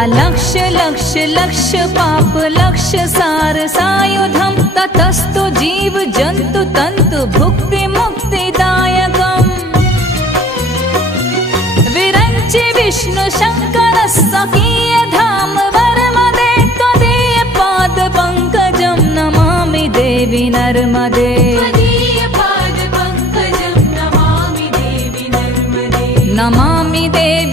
अलक्ष लक्ष लक्ष पाप लक्ष सार सायुधम ततस्तु जीव जंतु तंतु भुक्ति मुक्तिदायकम् विरंचि विष्णु शंकर सकीय धाम वर्मदे त्वदीय पाद पंकजं नमामि देवी नर्मदे नमामि देवी